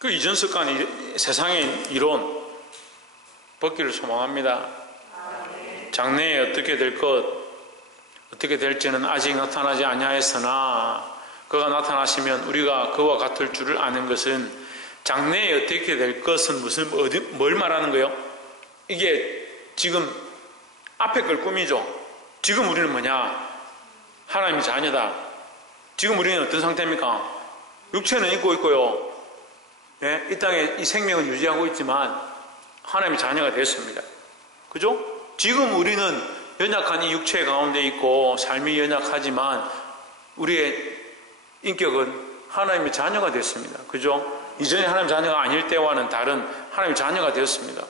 그 이전 습관이 세상의 이론 벗기를 소망합니다. 장래에 어떻게 될 것, 어떻게 될지는 아직 나타나지 아니하였으나 그가 나타나시면 우리가 그와 같을 줄을 아는 것은, 장래에 어떻게 될 것은 뭘 말하는 거예요? 이게 지금 앞에 걸 꿈이죠. 지금 우리는 뭐냐? 하나님의 자녀다. 지금 우리는 어떤 상태입니까? 육체는 있고 있고요. 예? 이 땅에 이 생명은 유지하고 있지만 하나님의 자녀가 됐습니다. 그죠? 지금 우리는 연약한 이 육체 가운데 있고 삶이 연약하지만 우리의 인격은 하나님의 자녀가 됐습니다. 그죠? 이전에 하나님의 자녀가 아닐 때와는 다른 하나님의 자녀가 되었습니다.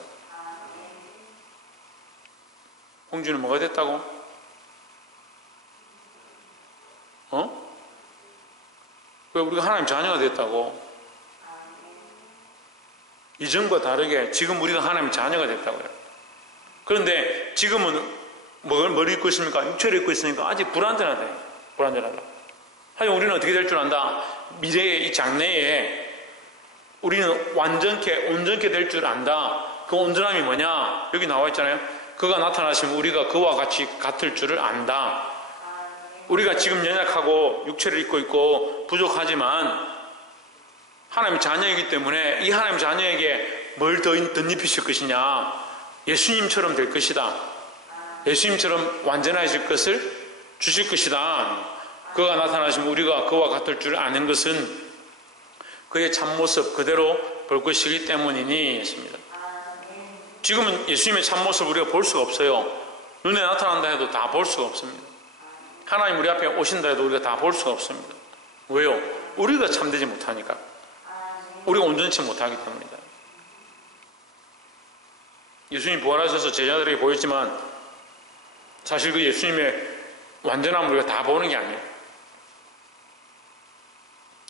홍주는 뭐가 됐다고? 왜 우리가 하나님 자녀가 됐다고? 이전과 다르게 지금 우리가 하나님 자녀가 됐다고요. 그런데 지금은 뭘 입고 있습니까? 육체를 입고 있으니까 아직 불완전하다. 하지만 우리는 어떻게 될 줄 안다? 미래의 이 장래에 우리는 온전케 될 줄 안다. 그 온전함이 뭐냐? 여기 나와 있잖아요. 그가 나타나시면 우리가 그와 같이 같을 줄을 안다. 우리가 지금 연약하고 육체를 입고 있고 부족하지만 하나님의 자녀이기 때문에 이 하나님의 자녀에게 뭘 덧입히실 것이냐? 예수님처럼 될 것이다. 예수님처럼 완전하실 것을 주실 것이다. 그가 나타나시면 우리가 그와 같을 줄 아는 것은 그의 참모습 그대로 볼 것이기 때문이니 했습니다. 지금은 예수님의 참모습을 우리가 볼 수가 없어요. 눈에 나타난다 해도 다 볼 수가 없습니다. 하나님 우리 앞에 오신다 해도 우리가 다 볼 수가 없습니다. 왜요? 우리가 참되지 못하니까. 우리가 온전치 못하기 때문이다. 예수님 부활하셔서 제자들에게 보였지만 사실 그 예수님의 완전함을 우리가 다 보는 게 아니에요.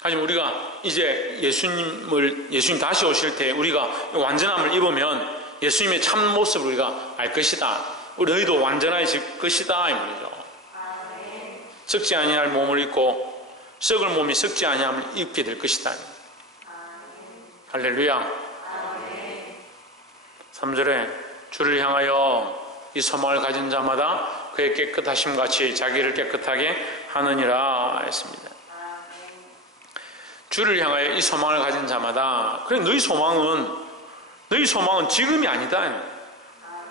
하지만 우리가 이제 예수님 다시 오실 때 우리가 완전함을 입으면 예수님의 참모습을 우리가 알 것이다. 우리 너희도 완전해질 것이다 이 말이죠. 썩지 아니할 몸을 입고 썩을 몸이 썩지 아니함을 입게 될 것이다. 할렐루야. 3절에 주를 향하여 이 소망을 가진 자마다 그의 깨끗하심 같이 자기를 깨끗하게 하느니라 했습니다. 주를 향하여 이 소망을 가진 자마다, 그래 너희 소망은 지금이 아니다.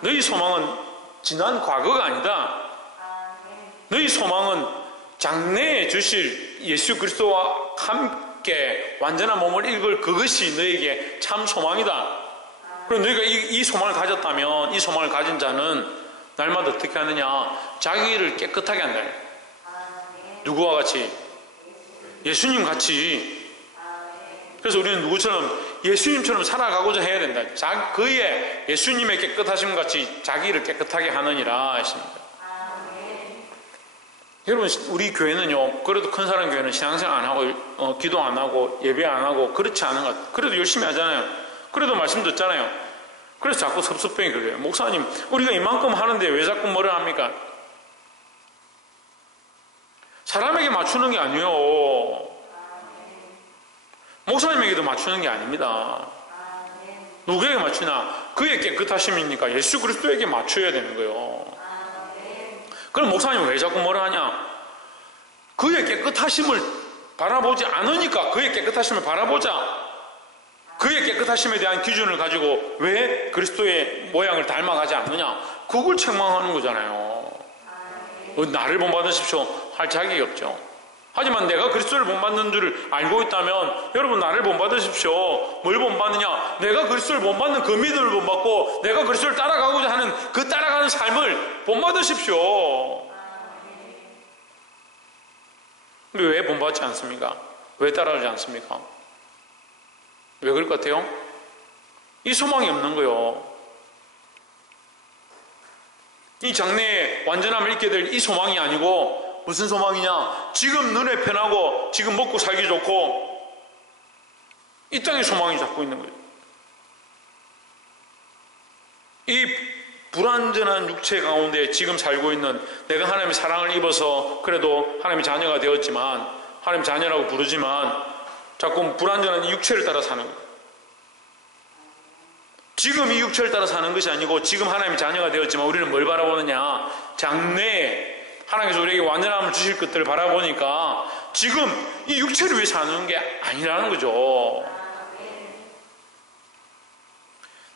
너희 소망은 지난 과거가 아니다. 너희 소망은 장래에 주실 예수 그리스도와 함께 완전한 몸을 입을 그것이 너에게 참 소망이다. 그럼 너희가 이 소망을 가졌다면 이 소망을 가진 자는 날마다 어떻게 하느냐? 자기를 깨끗하게 한다. 누구와 같이? 예수님 같이. 그래서 우리는 누구처럼? 예수님처럼 살아가고자 해야 된다. 그의 예수님의 깨끗하심 같이 자기를 깨끗하게 하느니라 했습니다. 여러분, 우리 교회는요, 그래도 큰 사람 교회는 신앙생활 안 하고, 기도 안 하고, 예배 안 하고, 그렇지 않은 것 같아요. 그래도 열심히 하잖아요. 그래도 말씀 듣잖아요. 그래서 자꾸 섭섭병이 걸려요. 목사님, 우리가 이만큼 하는데 왜 자꾸 뭐라 합니까? 사람에게 맞추는 게 아니에요. 목사님에게도 맞추는 게 아닙니다. 누구에게 맞추나? 그의 깨끗하심이니까 예수 그리스도에게 맞춰야 되는 거예요. 그럼 목사님 왜 자꾸 뭐라 하냐? 그의 깨끗하심을 바라보지 않으니까 그의 깨끗하심을 바라보자. 그의 깨끗하심에 대한 기준을 가지고 왜 그리스도의 모양을 닮아가지 않느냐? 그걸 책망하는 거잖아요. 나를 본받으십시오 할 자격이 없죠. 하지만 내가 그리스도를 본받는 줄을 알고 있다면 여러분 나를 본받으십시오. 뭘 본받느냐? 내가 그리스도를 본받는 그 믿음을 본받고 내가 그리스도를 따라가고자 하는 그 따라가는 삶을 본받으십시오. 근데 왜 본받지 않습니까? 왜 따라가지 않습니까? 왜 그럴 것 같아요? 이 소망이 없는 거예요. 이 장래에 완전함을 잊게 될 이 소망이 아니고 무슨 소망이냐? 지금 눈에 편하고 지금 먹고 살기 좋고 이 땅의 소망이 잡고 있는 거예요. 이 불완전한 육체 가운데 지금 살고 있는 내가 하나님의 사랑을 입어서 그래도 하나님의 자녀가 되었지만 하나님의 자녀라고 부르지만 자꾸 불완전한 육체를 따라 사는 거예요. 지금 이 육체를 따라 사는 것이 아니고 지금 하나님의 자녀가 되었지만 우리는 뭘 바라보느냐? 장래에 하나님께서 우리에게 완전함을 주실 것들을 바라보니까 지금 이 육체를 위해 사는 게 아니라는 거죠.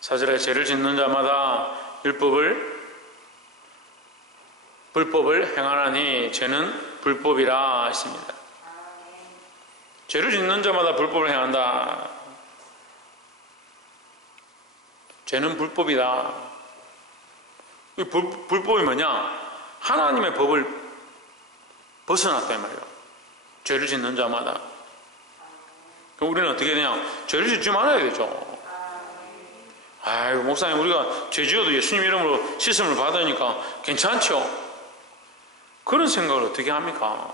4절에 죄를 짓는 자마다 불법을 행하나니 죄는 불법이라 했습니다. 죄를 짓는 자마다 불법을 행한다. 죄는 불법이다. 이 불법이 뭐냐? 하나님의 법을 벗어났다 이 말이에요. 죄를 짓는 자마다. 그럼 우리는 어떻게 되냐? 죄를 짓지 말아야 되죠. 아이고 목사님 우리가 죄 지어도 예수님 이름으로 씻음을 받으니까 괜찮죠? 그런 생각을 어떻게 합니까?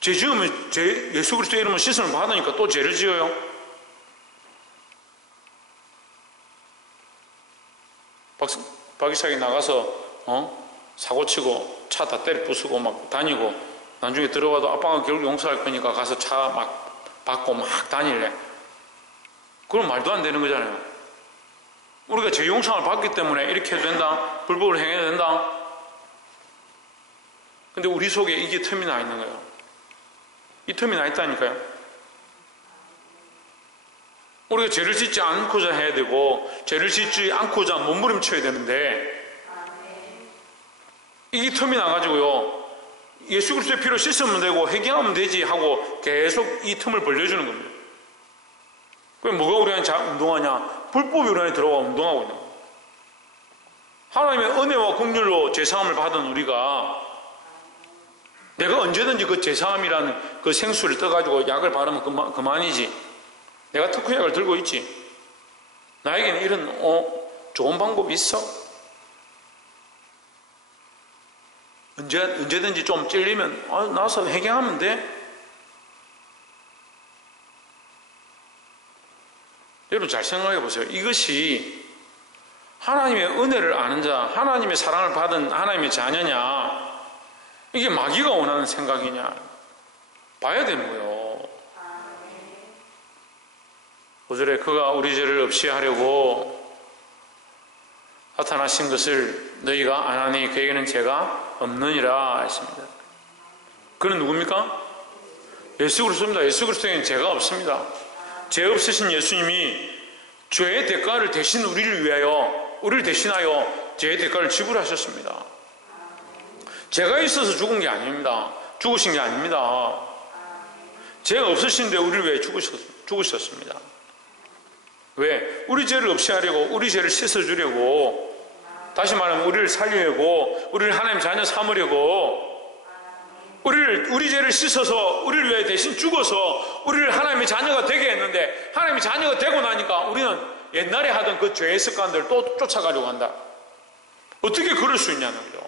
죄 지으면 예수 그리스도 이름으로 씻음을 받으니까 또 죄를 지어요? 박이사기 나가서 사고치고 차 다 때려 부수고 막 다니고 나중에 들어가도 아빠가 결국 용서할 거니까 가서 차 막 받고 막 다닐래. 그건 말도 안 되는 거잖아요. 우리가 죄 용서를 받기 때문에 이렇게 해도 된다? 불법을 행해야 된다? 근데 우리 속에 이게 틈이 나 있는 거예요. 이 틈이 나 있다니까요. 우리가 죄를 짓지 않고자 해야 되고 죄를 짓지 않고자 몸부림쳐야 되는데 이 틈이 나가지고요. 예수 그리스도의 피로 씻으면 되고 회개하면 되지 하고 계속 이 틈을 벌려주는 겁니다. 그럼 뭐가 우리 안에 운동하냐? 불법이 우리 안에 들어가 운동하고 있는 거예요. 하나님의 은혜와 긍휼로 죄사함을 받은 우리가 내가 언제든지 그 죄사함이라는 그 생수를 떠가지고 약을 바르면 그만이지. 내가 특효약을 들고 있지. 나에게는 이런 좋은 방법이 있어. 언제든지 좀 찔리면 나서 해결하면 돼. 여러분 잘 생각해 보세요. 이것이 하나님의 은혜를 아는 자, 하나님의 사랑을 받은 하나님의 자녀냐, 이게 마귀가 원하는 생각이냐 봐야 되는 거예요. 5절에 그가 우리 죄를 없이 하려고 나타나신 것을 너희가 안 하니 그에게는 죄가 없느니라 했습니다. 그는 누굽니까? 예수 그리스도입니다. 예수 그리스도에게는 죄가 없습니다. 죄 없으신 예수님이 죄의 대가를 대신 우리를 대신하여 죄의 대가를 지불하셨습니다. 죄가 있어서 죽은 게 아닙니다. 죽으신 게 아닙니다. 죄가 없으신데 우리를 위해 죽으셨습니다. 왜? 우리 죄를 없이 하려고, 우리 죄를 씻어주려고, 다시 말하면 우리를 살리려고, 우리를 하나님 자녀 삼으려고, 우리 죄를 씻어서 우리를 위해 대신 죽어서 우리를 하나님의 자녀가 되게 했는데, 하나님의 자녀가 되고 나니까 우리는 옛날에 하던 그 죄의 습관들을 또 쫓아가려고 한다. 어떻게 그럴 수 있냐는 거죠.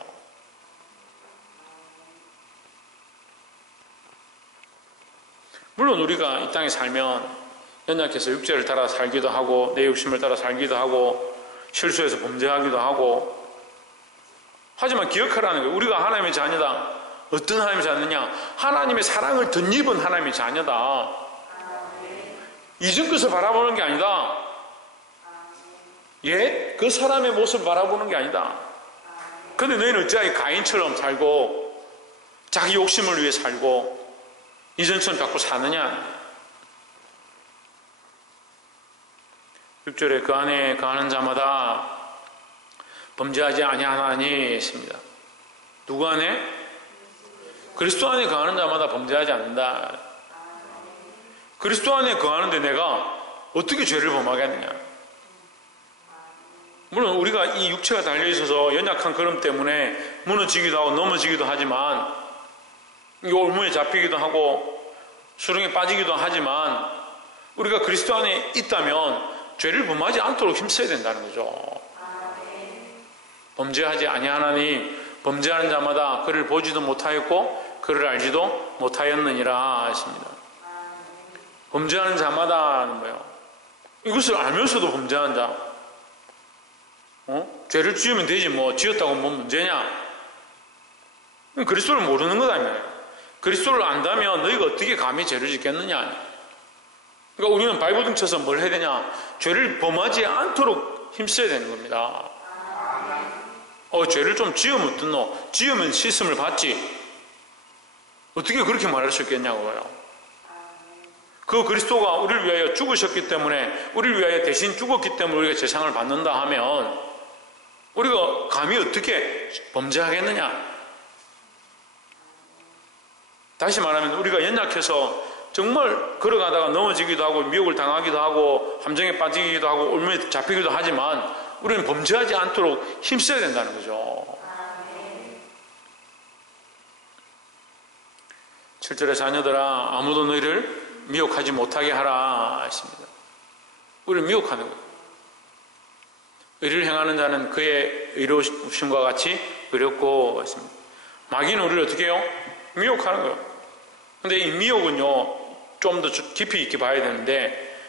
물론 우리가 이 땅에 살면 연약해서 육체를 따라 살기도 하고 내 욕심을 따라 살기도 하고 실수해서 범죄하기도 하고, 하지만 기억하라는 거예요. 우리가 하나님의 자녀다. 어떤 하나님의 자녀냐? 하나님의 사랑을 덧입은 하나님의 자녀다. 이전 것을 바라보는 게 아니다. 그 사람의 모습을 바라보는 게 아니다. 그런데 너희는 어찌하여 가인처럼 살고 자기 욕심을 위해 살고 이전처럼 자꾸 사느냐? 6절에 그 안에 거하는 자마다 범죄하지 아니하나니 했습니다. 누구 안에? 그리스도 안에 거하는 자마다 범죄하지 않는다. 그리스도 안에 거하는데 내가 어떻게 죄를 범하겠느냐? 물론 우리가 이 육체가 달려있어서 연약한 걸음 때문에 무너지기도 하고 넘어지기도 하지만, 이 올무에 잡히기도 하고 수렁에 빠지기도 하지만, 우리가 그리스도 안에 있다면 죄를 범하지 않도록 힘써야 된다는 거죠. 범죄하지 아니하나니 범죄하는 자마다 그를 보지도 못하였고 그를 알지도 못하였느니라 하십니다. 범죄하는 자마다는 뭐예요? 이것을 알면서도 범죄하는 자. 죄를 지으면 되지 뭐 지었다고 뭐 문제냐? 그리스도를 모르는 거다. 그리스도를 안다면 너희가 어떻게 감히 죄를 짓겠느냐? 그러니까 우리는 발버둥 쳐서 뭘 해야 되냐? 죄를 범하지 않도록 힘써야 되는 겁니다. 죄를 좀 지으면 어떻노? 지으면 씻음을 받지. 어떻게 그렇게 말할 수 있겠냐고요. 그 그리스도가 우리를 위하여 죽으셨기 때문에, 우리를 위하여 대신 죽었기 때문에 우리가 재상을 받는다 하면 우리가 감히 어떻게 범죄하겠느냐? 다시 말하면 우리가 연약해서 정말 걸어가다가 넘어지기도 하고 미혹을 당하기도 하고 함정에 빠지기도 하고 올무에 잡히기도 하지만 우리는 범죄하지 않도록 힘써야 된다는 거죠. 7절에 자녀들아 아무도 너희를 미혹하지 못하게 하라 했습니다. 우리를 미혹하는 거예요. 의를 행하는 자는 그의 의로우심과 같이 의롭고 했습니다. 마귀는 우리를 어떻게 해요? 미혹하는 거예요. 근데 이 미혹은요, 좀 더 깊이 있게 봐야 되는데,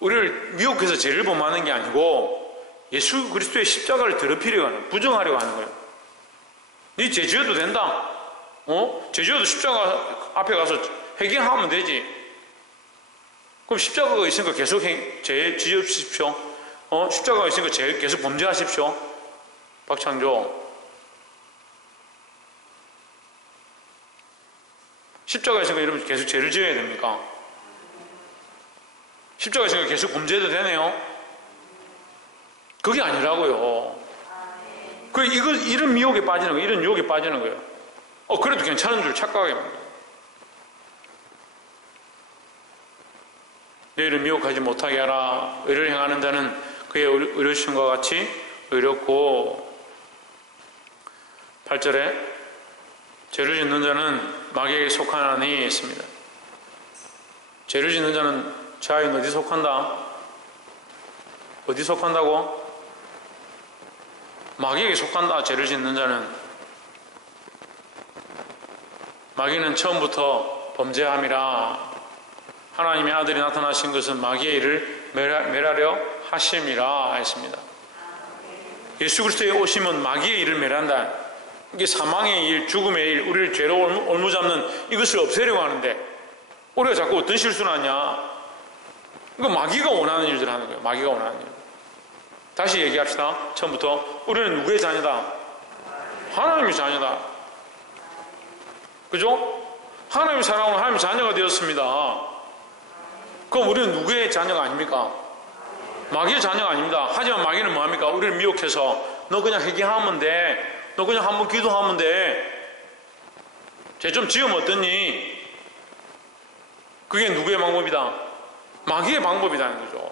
우리를 미혹해서 죄를 범하는 게 아니고 예수 그리스도의 십자가를 더럽히려고 하는, 부정하려고 하는 거예요. 네 죄 지어도 된다. 죄 지어도 십자가 앞에 가서 회개하면 되지. 그럼 십자가가 있으니까 계속 죄 지으십시오. 십자가가 있으니까 죄 계속 범죄하십시오. 박창조. 십자가에 있으니까 여러분 계속 죄를 지어야 됩니까? 십자가에 있으니까 계속 범죄해도 되네요? 그게 아니라고요. 이런 미혹에 빠지는 거예요. 이런 유혹에 빠지는 거예요. 그래도 괜찮은 줄 착각하게 합니다. 너희를 미혹하지 못하게 하라. 의를 행하는 자는 그의 의로우심과 같이 의롭고. 8절에 죄를 짓는 자는 마귀에게 속하나니 했습니다. 죄를 짓는 자는 자유는 어디 속한다? 어디 속한다고? 마귀에게 속한다. 죄를 짓는 자는. 마귀는 처음부터 범죄함이라. 하나님의 아들이 나타나신 것은 마귀의 일을 멸하려 하심이라 했습니다. 예수 그리스도의 오심은 마귀의 일을 멸한다. 이게 사망의 일, 죽음의 일, 우리를 죄로 올무잡는 이것을 없애려고 하는데 우리가 자꾸 어떤 실수를 하냐? 이거 마귀가 원하는 일들을 하는 거예요. 마귀가 원하는 일. 다시 얘기합시다. 처음부터. 우리는 누구의 자녀다? 하나님의 자녀다. 그죠? 하나님의 사랑으로 하나님의 자녀가 되었습니다. 그럼 우리는 누구의 자녀가 아닙니까? 마귀의 자녀가 아닙니다. 하지만 마귀는 뭐합니까? 우리를 미혹해서 너 그냥 회개하면 돼. 너 그냥 한번 기도하면 돼. 죄 좀 지으면 어떠니? 그게 누구의 방법이다? 마귀의 방법이라는 거죠.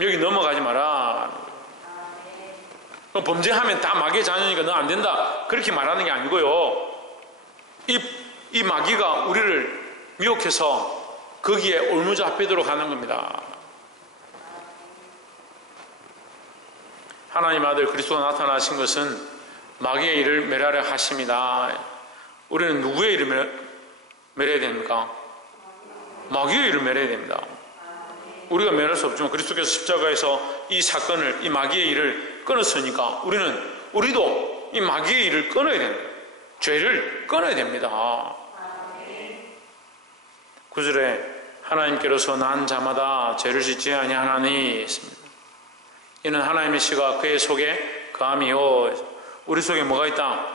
여기 넘어가지 마라. 범죄하면 다 마귀의 자녀니까 너 안 된다. 그렇게 말하는 게 아니고요. 이 마귀가 우리를 미혹해서 거기에 올무잡히도록 하는 겁니다. 하나님 아들 그리스도가 나타나신 것은 마귀의 일을 멸하려 하심이다. 우리는 누구의 일을 멸해야 됩니까? 마귀의 일을 멸해야 됩니다. 우리가 멸할 수 없지만 그리스도께서 십자가에서 이 사건을, 이 마귀의 일을 끊었으니까 우리도 이 마귀의 일을 끊어야 됩니다. 죄를 끊어야 됩니다. 9절에 하나님께로서 난 자마다 죄를 짓지 아니하나니 했습니다. 이는 하나님의 씨가 그의 속에 거함이요. 우리 속에 뭐가 있다?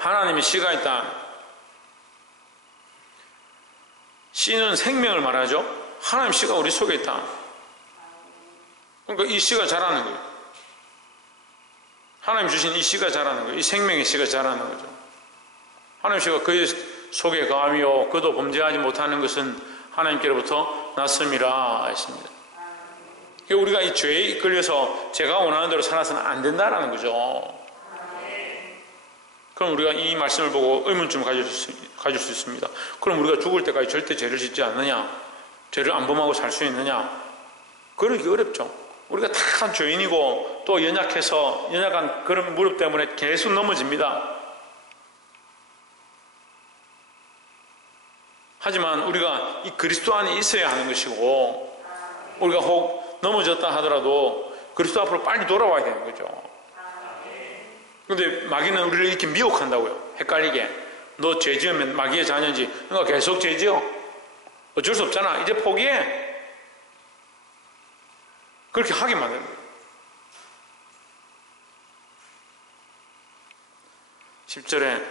하나님의 씨가 있다. 씨는 생명을 말하죠. 하나님의 씨가 우리 속에 있다. 그러니까 이 씨가 자라는 거예요. 하나님 주신 이 씨가 자라는 거예요. 이 생명의 씨가 자라는 거죠. 하나님의 씨가 그의 속에 거함이요. 그도 범죄하지 못하는 것은 하나님께로부터 났음이라 했습니다. 우리가 이 죄에 이끌려서 제가 원하는 대로 살아서는 안 된다는 거죠. 그럼 우리가 이 말씀을 보고 의문점을 가질 수 있습니다. 그럼 우리가 죽을 때까지 절대 죄를 짓지 않느냐? 죄를 안 범하고 살 수 있느냐? 그러기 어렵죠. 우리가 다 죄인이고 또 연약한 그런 무릎 때문에 계속 넘어집니다. 하지만 우리가 이 그리스도 안에 있어야 하는 것이고, 우리가 혹 넘어졌다 하더라도 그리스도 앞으로 빨리 돌아와야 되는 거죠. 그런데 마귀는 우리를 이렇게 미혹한다고요. 헷갈리게. 너 죄 지으면 마귀의 자녀인지. 그러니까 계속 죄 지어. 어쩔 수 없잖아. 이제 포기해. 그렇게 하게 만드는 거예요. 10절에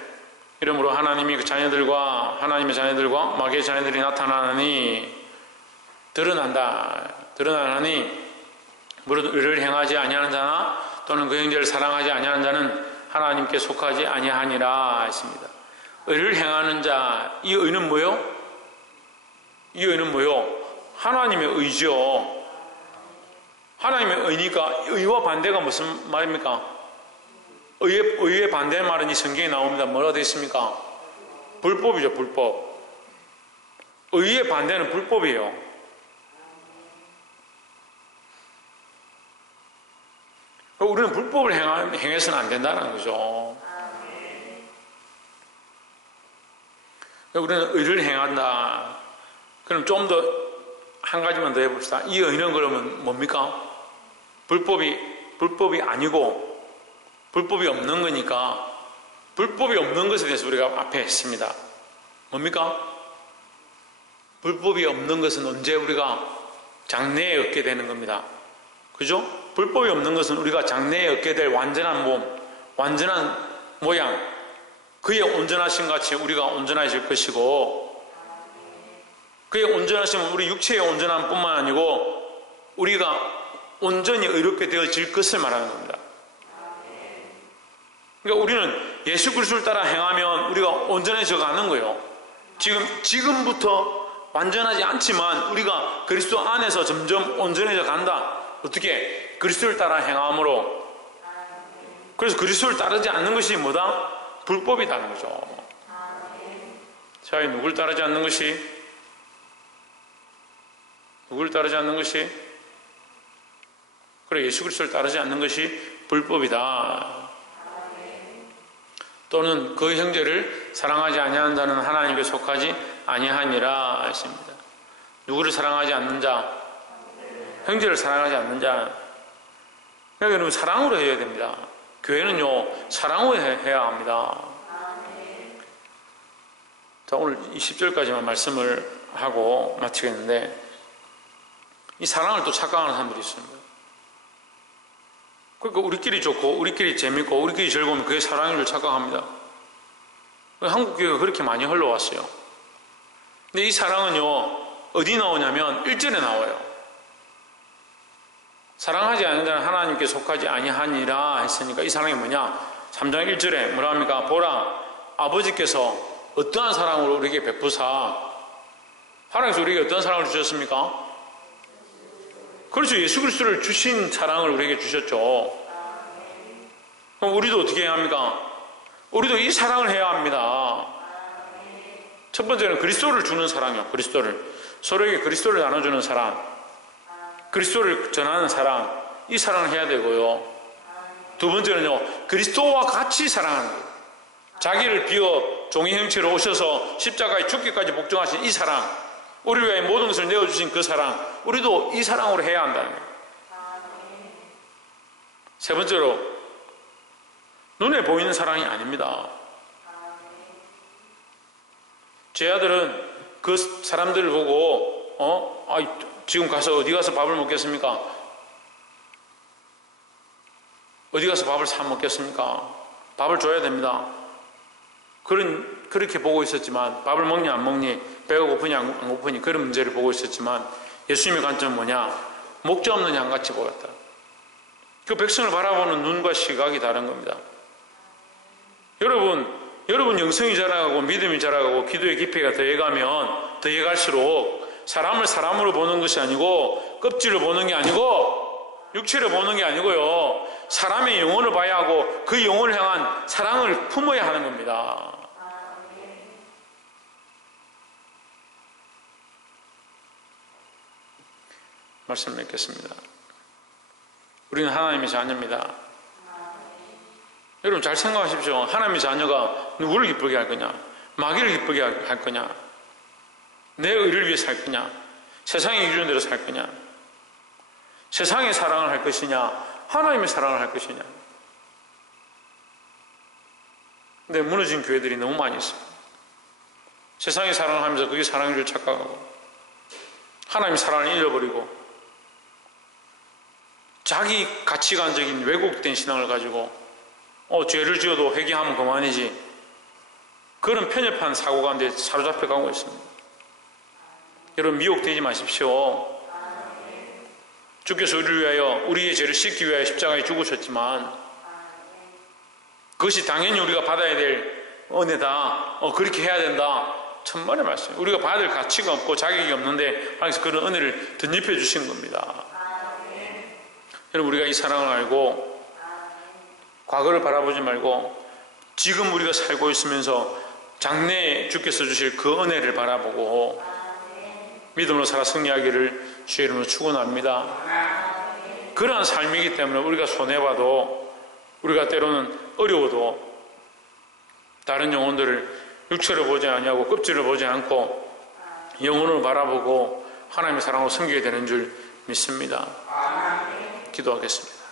이러므로 하나님이 그 자녀들과 하나님의 자녀들과 마귀의 자녀들이 나타나니 드러나니 무릇 의를 행하지 아니하는 자나 또는 그 형제를 사랑하지 아니하는 자는 하나님께 속하지 아니하니라 했습니다. 의를 행하는 자, 이 의는 뭐요? 이 의는 뭐요? 하나님의 의죠. 하나님의 의니까 의와 반대가 무슨 말입니까? 의의 반대 말은 이 성경에 나옵니다. 뭐라고 되어 있습니까? 불법이죠, 불법. 의의 반대는 불법이에요. 우리는 불법을 행해서는 안 된다는 거죠. 우리는 의를 행한다. 그럼 좀 더 한 가지만 더 해봅시다. 이 의는 그러면 뭡니까? 불법이 아니고 불법이 없는 거니까 불법이 없는 것에 대해서 우리가 앞에 했습니다. 뭡니까? 불법이 없는 것은 언제 우리가 장래에 얻게 되는 겁니다. 그죠? 불법이 없는 것은 우리가 장래에 얻게 될 완전한 몸, 완전한 모양, 그의 온전하신 같이 우리가 온전해질 것이고, 그의 온전하심은 우리 육체의 온전함 뿐만 아니고 우리가 온전히 의롭게 되어질 것을 말하는 겁니다. 그러니까 우리는 예수 그리스도를 따라 행하면 우리가 온전해져 가는 거예요. 지금부터 완전하지 않지만 우리가 그리스도 안에서 점점 온전해져 간다. 어떻게? 그리스도를 따라 행함으로. 그래서 그리스도를 따르지 않는 것이 뭐다? 불법이다는 거죠. 자, 누굴 따르지 않는 것이? 누굴 따르지 않는 것이? 그래, 예수 그리스도를 따르지 않는 것이 불법이다. 또는 그 형제를 사랑하지 아니하는 자는 하나님께 속하지 아니하니라 했습니다. 누구를 사랑하지 않는 자? 형제를 사랑하지 않는 자. 그러니까 여러분 사랑으로 해야 됩니다. 교회는요 사랑으로 해야 합니다. 자, 오늘 20절까지만 말씀을 하고 마치겠는데, 이 사랑을 또 착각하는 사람들이 있습니다. 그러니까 우리끼리 좋고 우리끼리 재밌고 우리끼리 즐거우면 그게 사랑인 줄 착각합니다. 한국 교회가 그렇게 많이 흘러왔어요. 근데 이 사랑은요 어디 나오냐면 1절에 나와요. 사랑하지 않는 자는 하나님께 속하지 아니하니라 했으니까 이 사랑이 뭐냐? 3장 1절에 뭐라 합니까? 보라, 아버지께서 어떠한 사랑으로 우리에게 베푸사. 하나님께서 우리에게 어떤 사랑을 주셨습니까? 그렇죠. 예수 그리스도를 주신 사랑을 우리에게 주셨죠. 그럼 우리도 어떻게 해야 합니까? 우리도 이 사랑을 해야 합니다. 첫 번째는 그리스도를 주는 사랑이요. 그리스도를. 서로에게 그리스도를 나눠주는 사랑. 그리스도를 전하는 사랑. 이 사랑을 해야 되고요. 두 번째는요. 그리스도와 같이 사랑하는 거예요. 자기를 비워 종의 형체로 오셔서 십자가에 죽기까지 복종하신 이 사랑. 우리를 위해 모든 것을 내어주신 그 사랑, 우리도 이 사랑으로 해야 한다는 거예요. 세 번째로, 눈에 보이는 사랑이 아닙니다. 제 아들은 그 사람들을 보고 지금 가서 어디 가서 밥을 먹겠습니까? 어디 가서 밥을 사 먹겠습니까? 밥을 줘야 됩니다. 그렇게 보고 있었지만 밥을 먹니 안 먹니, 배가 고프니 안 고프니 그런 문제를 보고 있었지만 예수님의 관점은 뭐냐? 목자 없는 양같이 보였다. 그 백성을 바라보는 눈과 시각이 다른 겁니다. 여러분 영성이 자라가고 믿음이 자라가고 기도의 깊이가 더해갈수록 사람을 사람으로 보는 것이 아니고 껍질을 보는 게 아니고 육체를 보는 게 아니고요. 사람의 영혼을 봐야 하고 그 영혼을 향한 사랑을 품어야 하는 겁니다. 말씀 맺겠습니다. 우리는 하나님의 자녀입니다. 여러분 잘 생각하십시오. 하나님의 자녀가 누구를 기쁘게 할 거냐? 마귀를 기쁘게 할 거냐? 내 의를 위해 살 거냐? 세상의 기준대로 살 거냐? 세상의 사랑을 할 것이냐? 하나님의 사랑을 할 것이냐? 근데 무너진 교회들이 너무 많이 있어요. 세상의 사랑을 하면서 그게 사랑인 줄 착각하고 하나님의 사랑을 잃어버리고 자기 가치관적인 왜곡된 신앙을 가지고 죄를 지어도 회개하면 그만이지, 그런 편협한 사고가운데 사로잡혀 가고 있습니다. 여러분, 미혹되지 마십시오. 주께서 우리를 위하여, 우리의 죄를 씻기 위하여 십자가에 죽으셨지만 그것이 당연히 우리가 받아야 될 은혜다, 그렇게 해야 된다, 천만의 말씀. 우리가 받을 가치가 없고 자격이 없는데 하나님께서 그런 은혜를 덧입혀 주신 겁니다. 여러분, 우리가 이 사랑을 알고 과거를 바라보지 말고 지금 우리가 살고 있으면서 장래에 주께서 주실 그 은혜를 바라보고 믿음으로 살아 승리하기를 주의 이름으로 축원합니다. 그러한 삶이기 때문에 우리가 손해봐도, 우리가 때로는 어려워도 다른 영혼들을 육체를 보지 아니하고 껍질을 보지 않고 영혼을 바라보고 하나님의 사랑으로 섬기게 되는 줄 믿습니다. 기도하겠습니다.